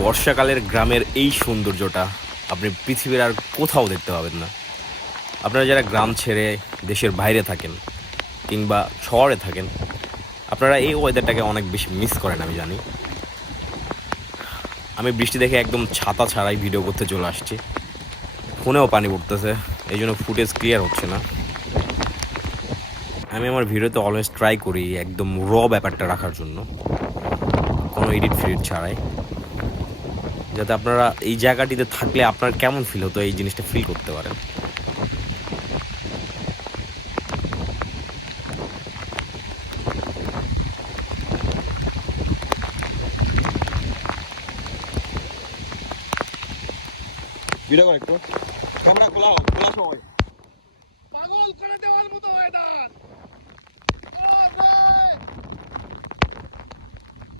বর্ষাকালের গ্রামের এই সৌন্দর্যটা আপনি পৃথিবীর আর কোথাও দেখতে পাবেন না। আপনারা যারা গ্রাম ছেড়ে দেশের বাইরে থাকেন কিংবা শহরে থাকেন, আপনারা এই ওয়েদারটাকে অনেক বেশি মিস করেন আমি জানি। আমি বৃষ্টি দেখে একদম ছাতা ছাড়াই ভিডিও করতে চলে আসছি। ফোনেও পানি পড়তেছে, এই জন্য ফুটেজ ক্লিয়ার হচ্ছে না। আমি আমার ভিডিওতে অলওয়েজ ট্রাই করি একদম র ব্যাপারটা রাখার জন্য, কোনো এডিট ফিডিট ছাড়াই, যাতে আপনারা এই জায়গাটিতে থাকলে আপনার কেমন ফিল হতো এই জিনিসটা ফিল করতে পারেন। ভিডিও করে একটু ক্যামেরা খোলা খোলা সবাই পাগল করে দেওয়ার মতো ওয়েদার।